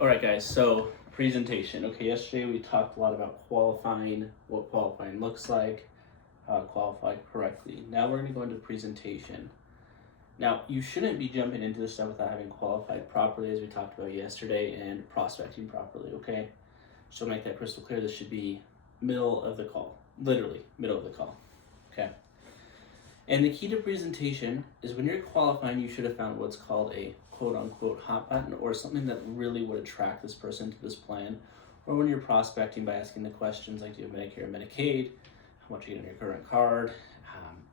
All right, guys. So presentation. Okay, yesterday we talked a lot about qualifying, what qualifying looks like, how to qualify correctly. Now we're going to go into presentation. Now you shouldn't be jumping into this stuff without having qualified properly, as we talked about yesterday, and prospecting properly. Okay, so to make that crystal clear, this should be middle of the call, literally middle of the call. Okay. And the key to presentation is when you're qualifying, you should have found what's called a quote unquote hot button, or something that really would attract this person to this plan. Or when you're prospecting by asking the questions like, do you have Medicare and Medicaid? How much you get on your current card?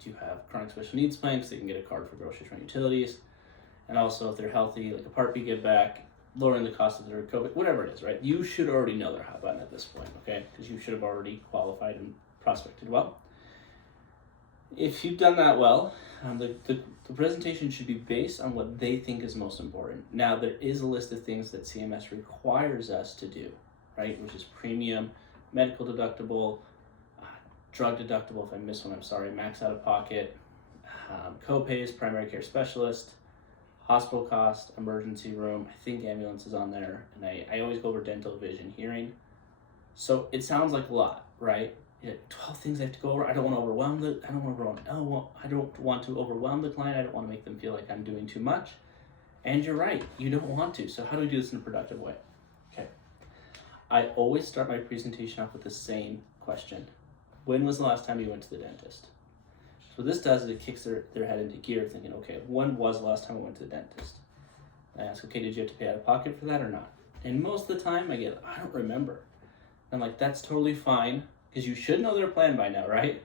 Do you have chronic special needs plan so they can get a card for groceries and utilities? And also if they're healthy, like a Part B give back, lowering the cost of their COVID, whatever it is, right? You should already know their hot button at this point, okay? Because you should have already qualified and prospected well. If you've done that well, the presentation should be based on what they think is most important. Now, there is a list of things that CMS requires us to do, right? Which is premium, medical deductible, drug deductible, if I miss one, I'm sorry, max out of pocket, co-pays, primary care specialist, hospital cost, emergency room, I think ambulance is on there, and I always go over dental, vision, hearing. So it sounds like a lot, right? 12 things I have to go over. I don't want to overwhelm the client. I don't want to make them feel like I'm doing too much. And you're right, you don't want to. So how do we do this in a productive way? Okay. I always start my presentation off with the same question. When was the last time you went to the dentist? So what this does is it kicks their head into gear, thinking, okay, when was the last time I went to the dentist? I ask, okay, did you have to pay out of pocket for that or not? And most of the time I don't remember. I'm like, that's totally fine, because you should know their plan by now, right?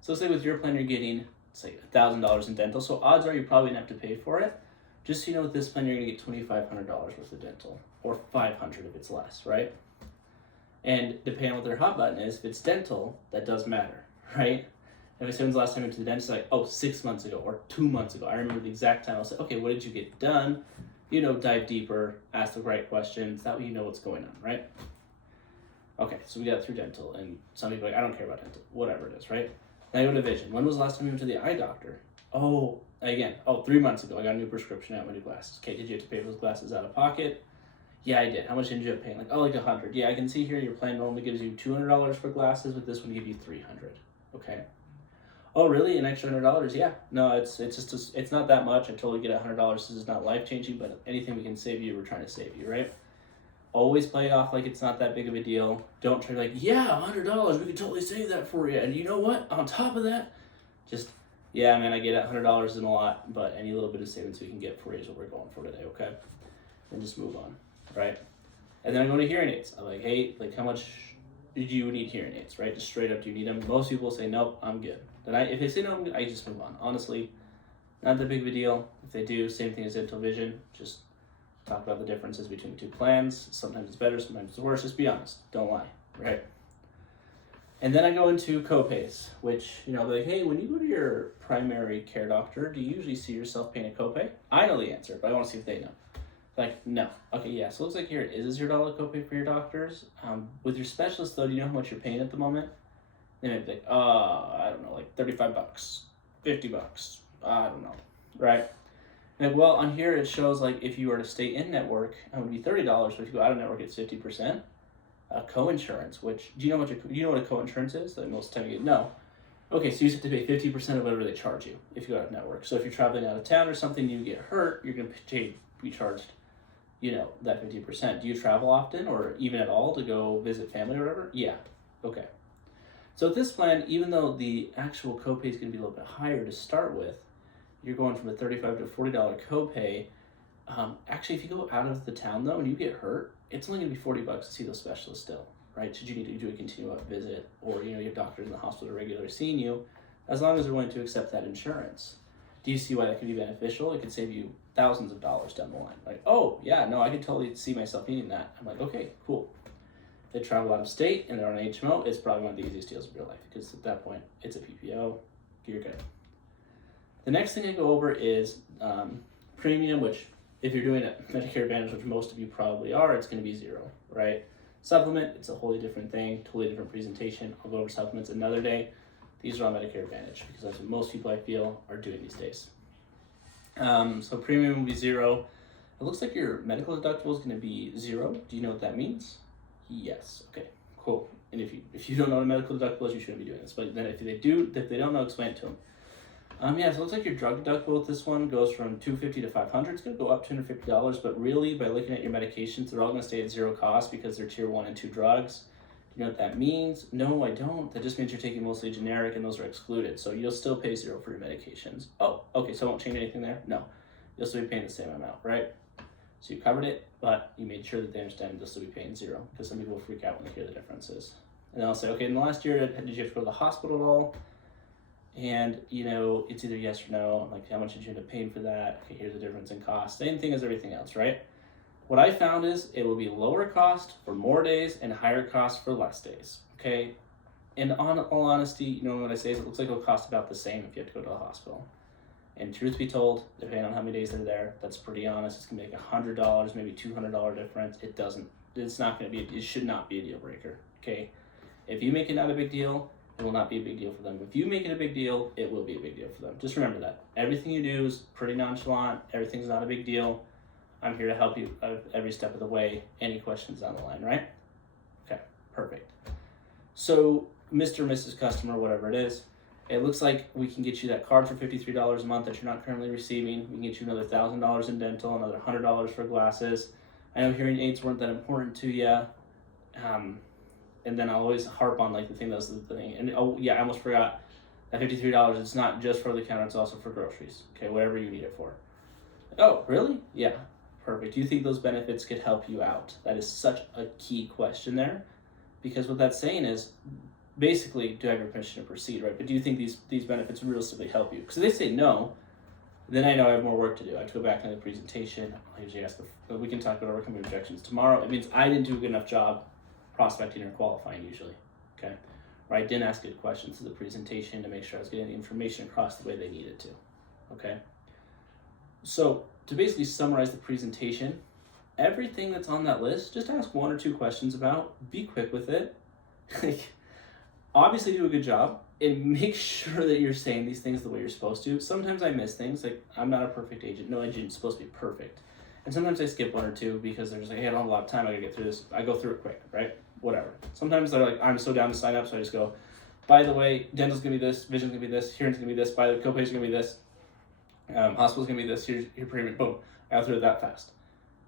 So say with your plan you're getting, say, $1,000 in dental, so odds are you probably didn't have to pay for it. Just so you know, with this plan you're gonna get $2,500 worth of dental, or $500 if it's less, right? And depending on what their hot button is, if it's dental, that does matter, right? If I say when's the last time I went to the dentist, like, 6 months ago or 2 months ago, I remember the exact time. I'll say, okay, what did you get done? Dive deeper, ask the right questions, that way you know what's going on, right? Okay, so we got through dental, and some people are like, I don't care about dental, whatever it is, right? Now I go to vision. When was the last time you went to the eye doctor? 3 months ago, I got a new prescription, I got my new glasses. Okay, did you have to pay for those glasses out of pocket? Yeah, I did. How much did you have paying? Like $100. Yeah, I can see here your plan normally gives you $200 for glasses, but this one give you $300. Okay. Oh, really? An extra $100? Yeah. No, it's not that much. I totally get $100. This is not life changing, but anything we can save you, we're trying to save you, right? Always play it off like it's not that big of a deal. Don't try to like, yeah, $100, we could totally save that for you. And you know what? On top of that, just, yeah, man, I get it. $100 isn't a lot, but any little bit of savings we can get for you is what we're going for today, okay? Then just move on, right? And then I go to hearing aids. I'm like, hey, like how much do you need hearing aids, right? Just straight up, do you need them? Most people say, nope, I'm good. Then if they say no, I'm good, I just move on. Honestly, not that big of a deal. If they do, same thing as dental vision, just talk about the differences between the two plans. Sometimes it's better, sometimes it's worse. Just be honest. Don't lie, right? And then I go into copays, which, they're like, hey, when you go to your primary care doctor, do you usually see yourself paying a copay? I know the answer, but I want to see if they know. Like, no. Okay, yeah, so it looks like here it is $0 copay for your doctors. With your specialist, though, do you know how much you're paying at the moment? They might be like, I don't know, like $35, $50, I don't know, right? And well, on here it shows like if you were to stay in network, it would be $30, but if you go out of network, it's 50%. Co-insurance, which do you know what a co-insurance is? That most of the time you get no. Okay, so you just have to pay 50% of whatever they charge you if you go out of network. So if you're traveling out of town or something, you get hurt, you're gonna be charged, that 50%. Do you travel often or even at all to go visit family or whatever? Yeah. Okay. So with this plan, even though the actual copay is gonna be a little bit higher to start with, you're going from a $35 to $40 copay. Actually, if you go out of the town though and you get hurt, it's only gonna be $40 to see those specialists still, right? Should you need to do a continuous visit, or you have doctors in the hospital regularly seeing you, as long as they're willing to accept that insurance. Do you see why that could be beneficial? It could save you thousands of dollars down the line. Like, oh yeah, no, I could totally see myself needing that. I'm like, okay, cool. If they travel out of state and they're on HMO, it's probably one of the easiest deals of your life, because at that point, it's a PPO, you're good. The next thing I go over is premium, which if you're doing a Medicare Advantage, which most of you probably are, it's going to be $0, right? Supplement, it's a wholly different thing, totally different presentation. I'll go over supplements another day. These are on Medicare Advantage because that's what most people I feel are doing these days. So premium will be $0. It looks like your medical deductible is going to be 0. Do you know what that means? Yes. Okay, cool. And if you don't know what a medical deductible is, you shouldn't be doing this. But then if they don't know, explain it to them. Yeah, so it looks like your drug deductible with this one goes from $250 to $500. It's going to go up $250, but really, by looking at your medications, they're all going to stay at 0 cost because they're tier 1 and 2 drugs. Do you know what that means? No, I don't. That just means you're taking mostly generic, and those are excluded. So you'll still pay 0 for your medications. Oh, okay, so I won't change anything there? No. You'll still be paying the same amount, right? So you covered it, but you made sure that they understand you'll still be paying 0, because some people freak out when they hear the differences. And they'll say, okay, in the last year, did you have to go to the hospital at all? And, it's either yes or no. Like, how much did you end up paying for that? Okay, here's the difference in cost. Same thing as everything else, right? What I found is it will be lower cost for more days and higher cost for less days, okay? And on all honesty, what I say is it looks like it'll cost about the same if you have to go to the hospital. And truth be told, depending on how many days they're there, that's pretty honest. It's gonna make $100, maybe $200 difference. It should not be a deal breaker, okay? If you make it not a big deal, it will not be a big deal for them. If you make it a big deal, it will be a big deal for them. Just remember that. Everything you do is pretty nonchalant. Everything's not a big deal. I'm here to help you every step of the way. Any questions down the line, right? Okay, perfect. So, Mr. or Mrs. Customer, whatever it is, it looks like we can get you that card for $53 a month that you're not currently receiving. We can get you another $1,000 in dental, another $100 for glasses. I know hearing aids weren't that important to you. And then I'll always harp on the thing that's the thing. And I almost forgot that $53, it's not just for the counter, it's also for groceries. Okay, whatever you need it for. Oh, really? Yeah, perfect. Do you think those benefits could help you out? That is such a key question there, because what that's saying is, basically, do I have your permission to proceed, right? But do you think these benefits realistically help you? Because if they say no, then I know I have more work to do. I have to go back into the presentation. I'll usually ask we can talk about overcoming objections tomorrow. It means I didn't do a good enough job prospecting or qualifying usually, okay? Or I didn't ask good questions to the presentation to make sure I was getting the information across the way they needed to, okay? So to basically summarize the presentation, everything that's on that list, just ask 1 or 2 questions about, be quick with it, obviously do a good job, and make sure that you're saying these things the way you're supposed to. Sometimes I miss things, I'm not a perfect agent. No agent's supposed to be perfect. And sometimes I skip 1 or 2 because they're just hey, I don't have a lot of time, I gotta get through this. I go through it quick, right? Whatever. Sometimes they're I'm so down to sign up, so I just go, by the way, dental's gonna be this, vision's gonna be this, hearing's gonna be this, by the way, copay's gonna be this, hospital's gonna be this, here's your premium, boom. I go through it that fast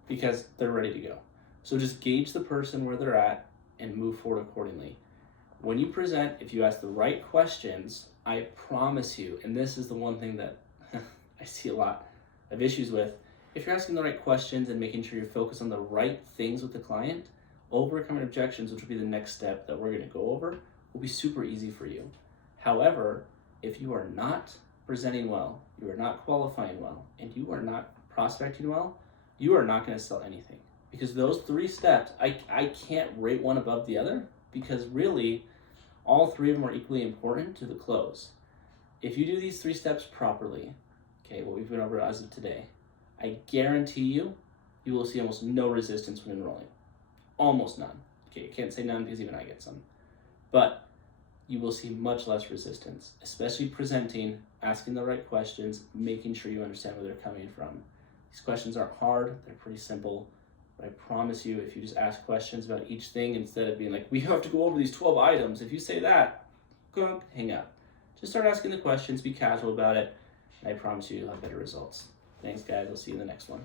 because they're ready to go. So just gauge the person where they're at and move forward accordingly. When you present, if you ask the right questions, I promise you, and this is the one thing that I see a lot of issues with, if you're asking the right questions and making sure you're focused on the right things with the client, overcoming objections, which will be the next step that we're going to go over, will be super easy for you. However, if you are not presenting well, you are not qualifying well, and you are not prospecting well, you are not going to sell anything. Because those 3 steps, I can't rate one above the other, because really, all 3 of them are equally important to the close. If you do these 3 steps properly, okay, what we've been over as of today, I guarantee you will see almost no resistance when enrolling. Almost none. Okay, I can't say none because even I get some. But you will see much less resistance, especially presenting, asking the right questions, making sure you understand where they're coming from. These questions aren't hard, they're pretty simple, but I promise you, if you just ask questions about each thing instead of being we have to go over these 12 items, if you say that, go hang up. Just start asking the questions, be casual about it, and I promise you'll have better results. Thanks, guys. I'll see you in the next one.